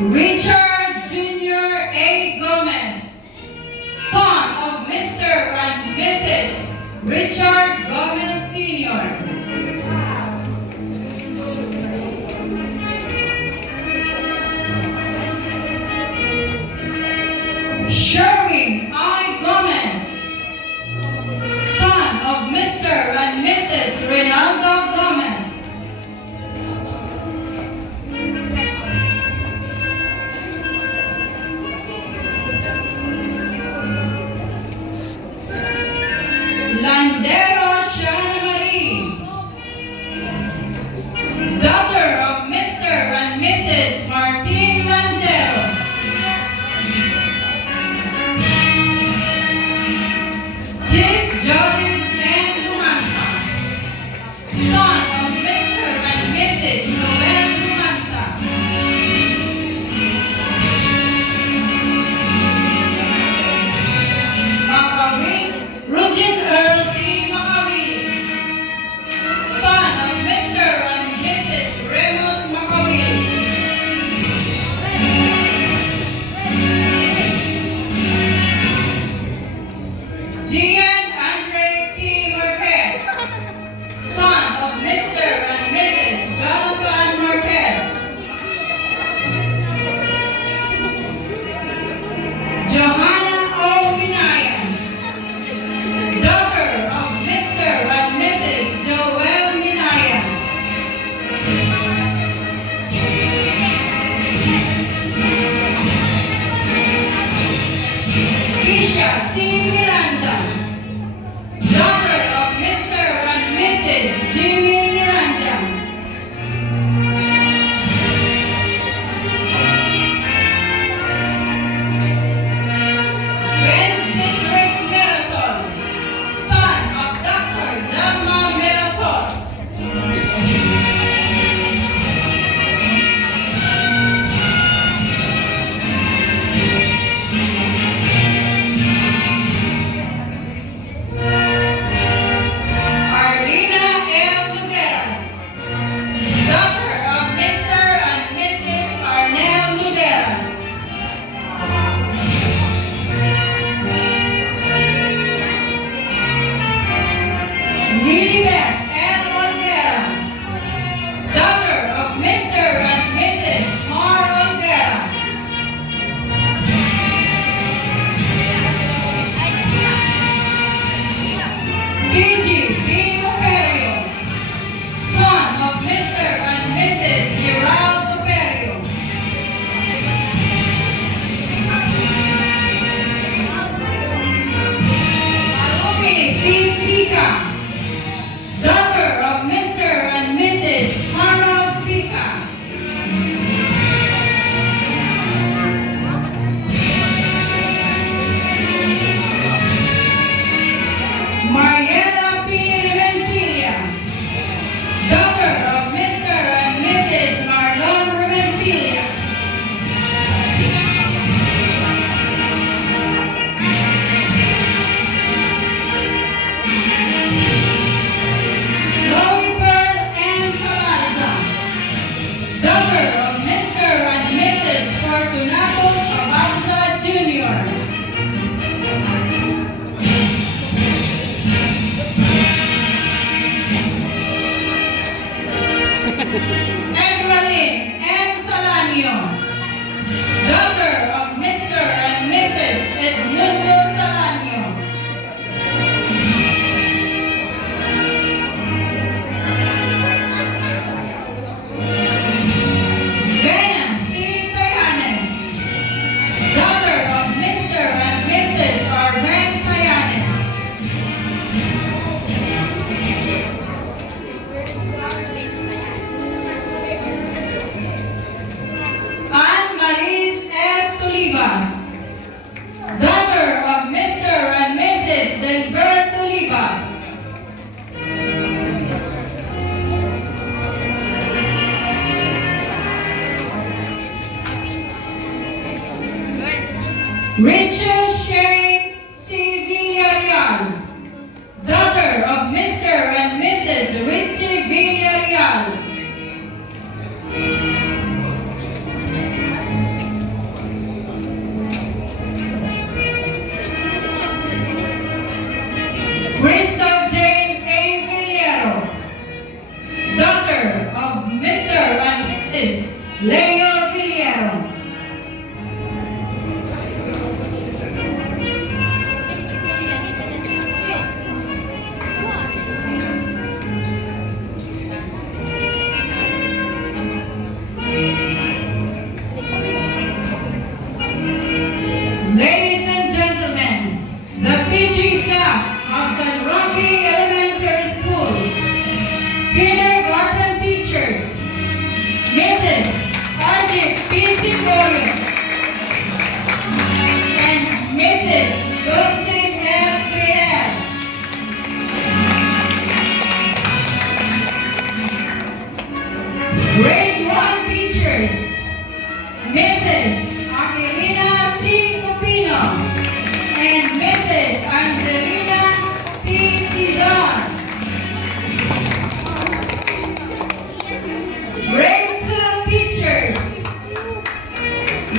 Richard Jr. A. Gomez, son of Mr. and Mrs. Richard Gomez Sr. Sherwin I. Gomez, son of Mr. and Mrs. Rinaldo Gomez. Landero Shana Marie, daughter of Mr. and Mrs. Martin Landero. Tis Jodis and Lumanta, son of Mr. and Mrs. Noel Lumanta. Makawin Rugin Earl D. Makawili, son of Mr. and Mrs. Remus Makawili. Gian Andre T. Marquez, son of Mr. and Mrs. Jonathan Marquez. Johanna O. Minayan, daughter of Mr. and Mrs. Joel Minayan. Isha C. Miranda, daughter of Mr. and Mrs. Jimmy Miranda. Ben Cedric Mirasol, son of Dr. Dalma Mirasol. Arlena L. Luderas, daughter of Mr. and Mrs. Arnel Luderas. Lilibet L. Olvera, daughter of Mr. and Mrs. Mar Olvera. Gigi B. Operio, son of Mr. and Mrs. Gerald Operio. Arumi P. Pica, daughter of Mr. and Mrs. Harold Pica. Mariela P. Reventilla, daughter of Mr. and Mrs. Marlon Reventilla. Chloe Pearl N. Sabalza, daughter of Mr. and Mrs. Fortunato Sabalza Jr. Evelyn N. Salanio, daughter of Mr. and Mrs. Edmundo Salanio. Bena C. Tayanes, daughter of Mr. and Mrs. Arben Tayanes. Anne Marie S. Tolibas, daughter of Mr. and Mrs. Delbert Tolibas. Rachel Shane C. Villarreal, daughter of Mr. and Mrs. Richie Villarreal. Leo Villero. Ladies and gentlemen, the teaching staff of San Roque Elementary School, kindergarten teachers, Mrs. R.J. P.C. Boyer, and Mrs. Dulcie F. Fidel. Grade 1 teachers, Mrs. Aquilina C. Cupino and Mrs. Angelina P. Tizon. Grade 2 teachers,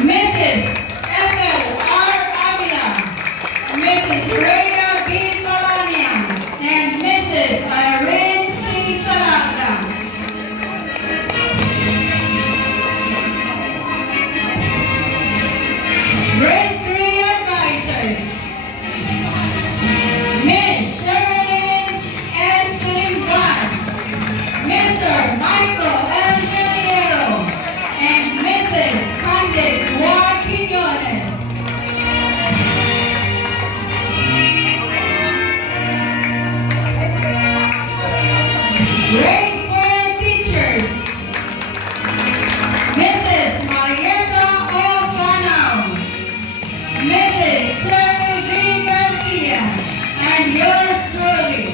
Mrs. Ethel R. Avila, Mrs. Rhea B. Palania, and Mrs. Irene C. Salakda. Grade 3 advisors, Ms. Sherilyn S. Limban, Mr. Michael L. Guerrero, and Mrs. Candice Y. Quinones. Grade 4 teachers, Mrs. Marietta O. Panao, Mrs. Cheryl V. Garcia, and yours truly.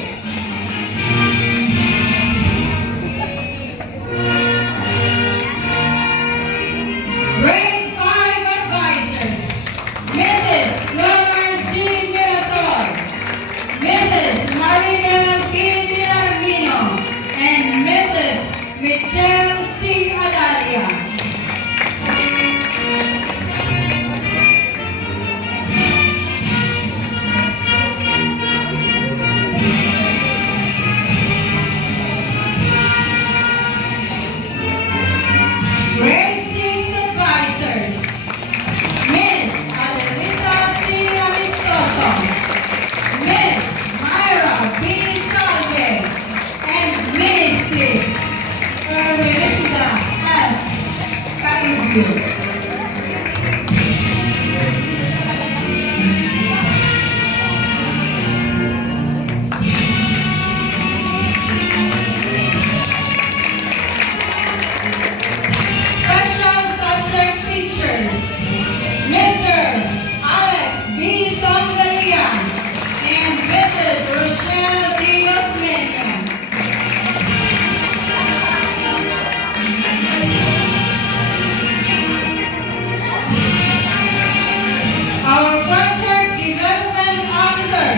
Grade 5 advisors, Mrs. Laura G. Milator, Mrs. Maribel P. Villarmino, and Mrs. Michelle C. Adalia. Grade 6 advisors, Ms. Adelita C. Amistoso, Ms. Myra B. Salve, and Mrs. Ermelinda F. Caribbean. Special subject teachers, Mr. Alex B. Songalia and Mrs. Rochelle D. Osmeña. Our project development officer,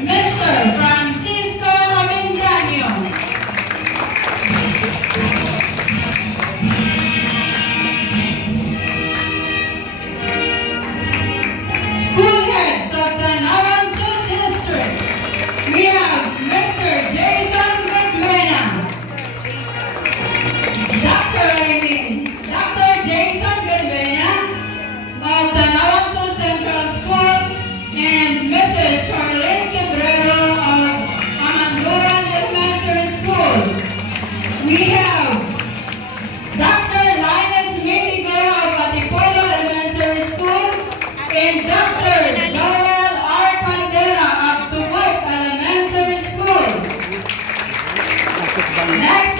Mr. Francisco Avendaño. School heads of the Naranjo District, we have Mr. Jason Gutmena, Dr. Jason Gutmena of the Naranjo Central School, and Mrs. Charlene Cabrero of Amanduran Elementary School. We have Dr. Linus Mirigo of Antipolo Elementary School, and Dr. Joel R. Candela of Tugok Elementary School. Next